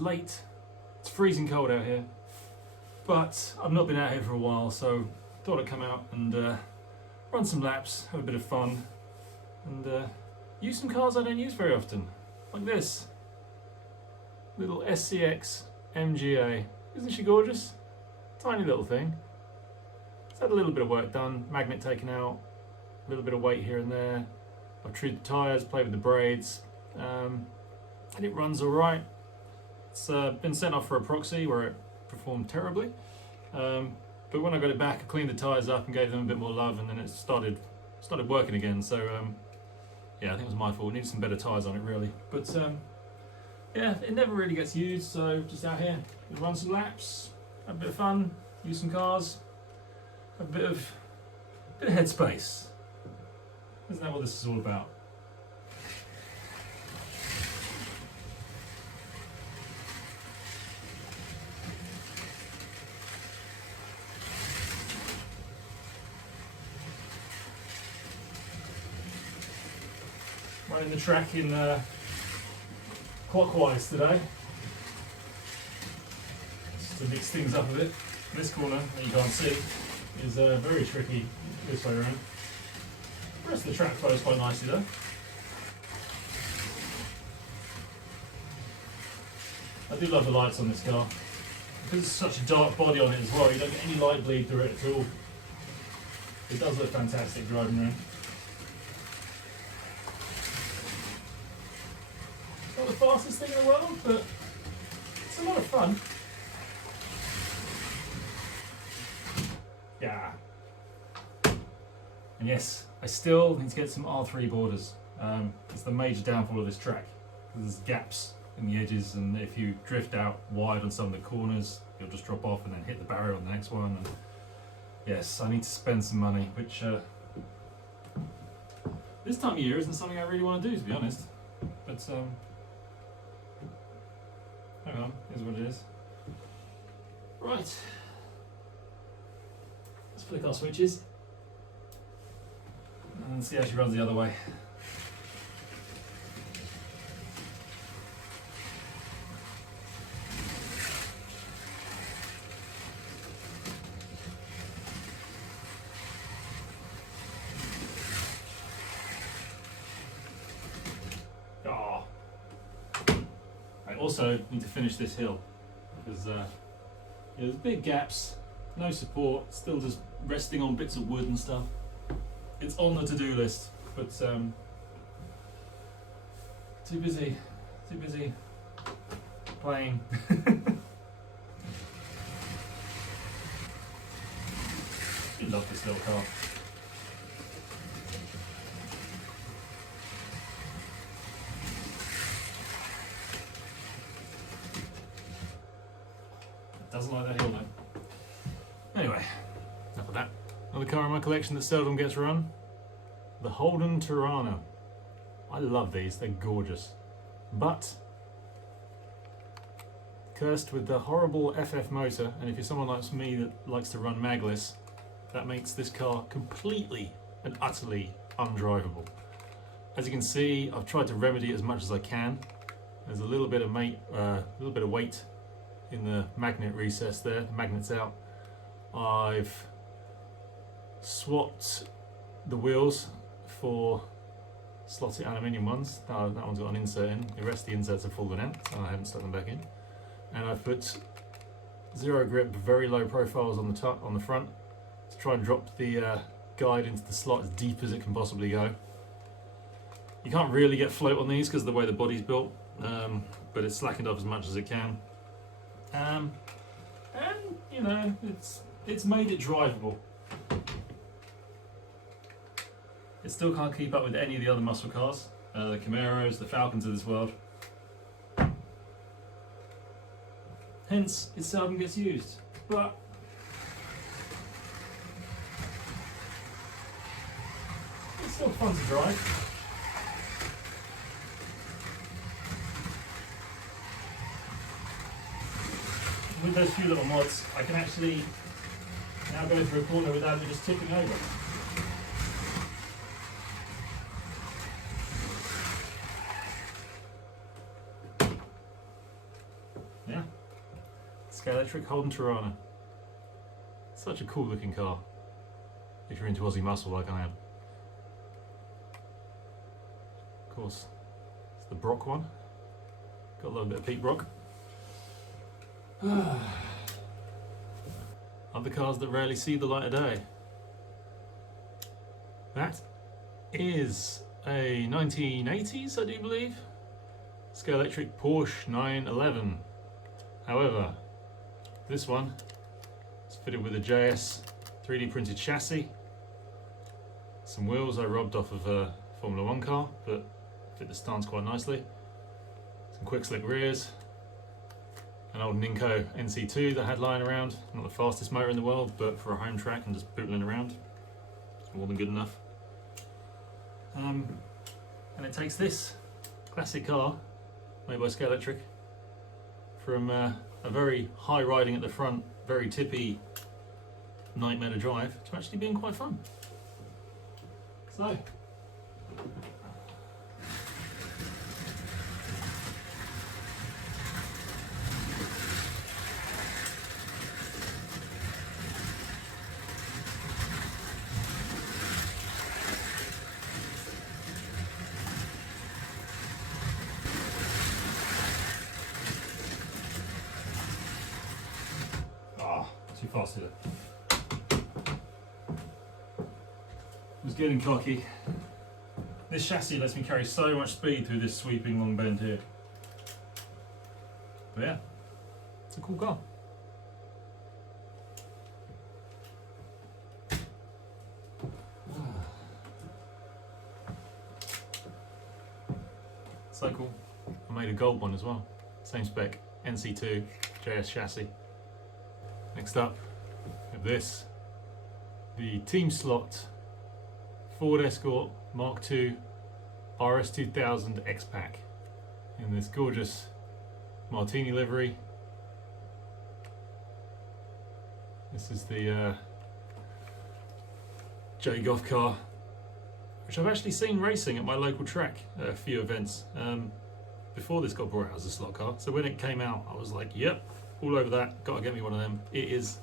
late, it's freezing cold out here, but I've not been out here for a while, so thought I'd come out and run some laps, have a bit of fun, and use some cars I don't use very often, like this little SCX MGA. Isn't she gorgeous? Tiny little thing. It's had a little bit of work done, magnet taken out, a little bit of weight here and there. I've treated the tyres, played with the braids, and it runs alright. It's been sent off for a proxy where it performed terribly, but when I got it back I cleaned the tyres up and gave them a bit more love, and then it started working again. So yeah, I think it was my fault. It needed some better tyres on it really, but yeah, it never really gets used, so just out here, run some laps, have a bit of fun, use some cars, have a bit of headspace. Isn't that what this is all about? Running the track in clockwise today, just to mix things up a bit. This corner that you can't see is very tricky this way around. The rest of the track flows quite nicely though. I do love the lights on this car. Because it's such a dark body on it as well, you don't get any light bleed through it at all. It does look fantastic driving around. Not the fastest thing in the world, but it's a lot of fun. Yeah. And yes, I still need to get some R3 borders. It's the major downfall of this track. There's gaps in the edges, and if you drift out wide on some of the corners, you'll just drop off and then hit the barrier on the next one. And yes, I need to spend some money, which this time of year isn't something I really want to do, to be honest. But hang on, here's what it is. Right. Let's flick our switches and see how she runs the other way. Oh. I also need to finish this hill because there's big gaps, no support, still just resting on bits of wood and stuff. It's on the to-do list, but too busy playing. I love this little car. Doesn't like that hill though. Anyway, enough of that. Another car in my collection that seldom gets run, the Holden Piranha. I love these, they're gorgeous. But cursed with the horrible FF motor, and if you're someone like me that likes to run magless, that makes this car completely and utterly undrivable. As you can see, I've tried to remedy it as much as I can. There's a little bit of weight in the magnet recess there, the magnet's out. I've swapped the wheels for slotted aluminium ones. That one's got an insert in, the rest of the inserts have fallen out, so I haven't stuck them back in. And I've put zero grip, very low profiles on the top, on the front, to try and drop the guide into the slot as deep as it can possibly go. You can't really get float on these because of the way the body's built, but it's slackened off as much as it can. And you know, it's made it drivable. It still can't keep up with any of the other muscle cars, the Camaros, the Falcons of this world. Hence, it seldom gets used. But it's still fun to drive. With those few little mods, I can actually now go through a corner without it just tipping over. electric Holden Piranha. Such a cool looking car, if you're into Aussie muscle like I am. Of course, it's the Brock one. Got a little bit of Pete Brock. Other cars that rarely see the light of day. That is a 1980s, I do believe, scale electric Porsche 911. However, this one is fitted with a JS 3D printed chassis, some wheels I robbed off of a Formula 1 car, but fit the stance quite nicely, some quick slick rears, an old Ninko NC2 that I had lying around. Not the fastest motor in the world, but for a home track and just pootling around, it's more than good enough. And it takes this classic car made by Scale Electric from a very high riding at the front, very tippy nightmare to drive, to actually being quite fun. So too fast here. Was getting cocky. This chassis lets me carry so much speed through this sweeping long bend here. But yeah, it's a cool car. So cool. I made a gold one as well. Same spec, NC2 JS chassis. Next up, we have this, the Team Slot Ford Escort Mark II RS2000 X-Pack in this gorgeous martini livery. This is the J Golf car, which I've actually seen racing at my local track at a few events before this got brought out as a slot car. So when it came out, I was like, yep, all over that, gotta get me one of them. It is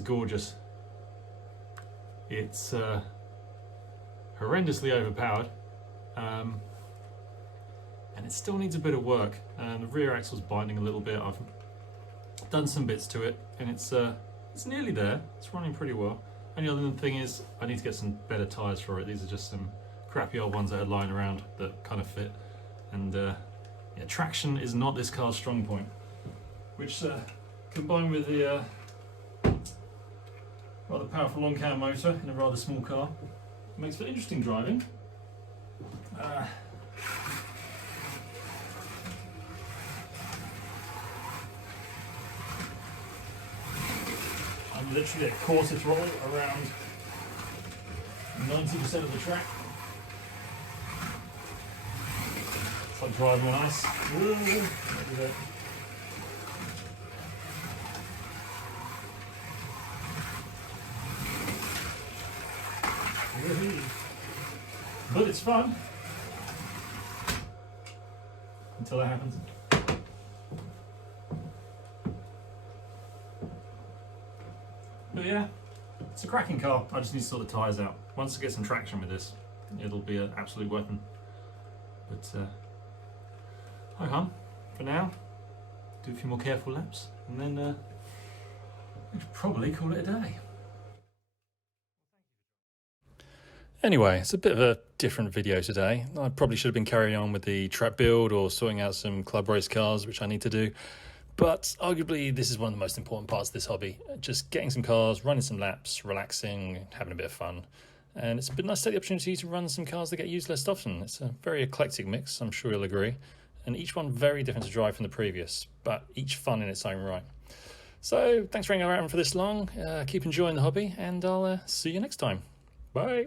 gorgeous. It's horrendously overpowered, and it still needs a bit of work. The rear axle's binding a little bit. I've done some bits to it, and it's nearly there. It's running pretty well. Only other thing is, I need to get some better tyres for it. These are just some crappy old ones that I had lying around that kind of fit. And yeah, traction is not this car's strong point, which combined with the rather powerful long cam motor in a rather small car, makes for interesting driving. I'm literally at quarter throttle around 90% of the track. It's like driving on ice. But it's fun until that happens. But yeah, it's a cracking car. I just need to sort the tyres out. Once I get some traction with this, it'll be an absolute weapon. But hi hon, for now, do a few more careful laps, and then we should probably call it a day. Anyway, it's a bit of a different video today. I probably should have been carrying on with the track build or sorting out some club race cars, which I need to do. But arguably, this is one of the most important parts of this hobby. Just getting some cars, running some laps, relaxing, having a bit of fun. And it's been nice to take the opportunity to run some cars that get used less often. It's a very eclectic mix, I'm sure you'll agree. And each one very different to drive from the previous, but each fun in its own right. So thanks for hanging around for this long. Keep enjoying the hobby, and I'll see you next time. Bye.